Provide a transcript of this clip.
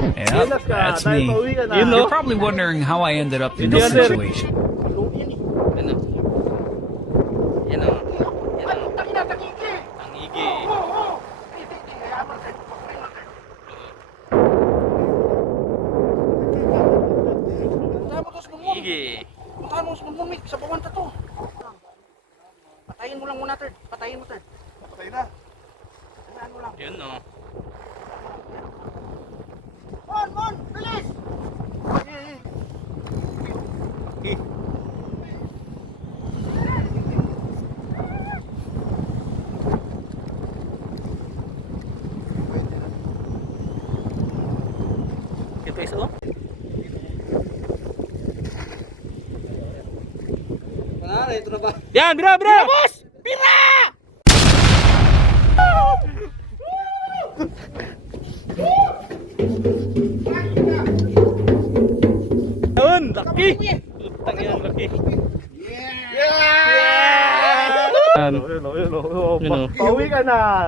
Yep, that's me. know? You're probably wondering how I ended up in this situation. Ano? Yan o. Yan o. Ang igi. Igi. Puntahan mo sa mumik, sa bawanta to. Patayin mo lang muna, Third. Patayin mo, Third. Patay na. Patayin mo lang. Yun o. Mon! Bilis! Yung pa isa o? Ito na ba? Yan! Bira! Bira! Boss! Bira! Yun! Laki! Utang yan, laki! Yeah! Yun o. Pauwi ka na!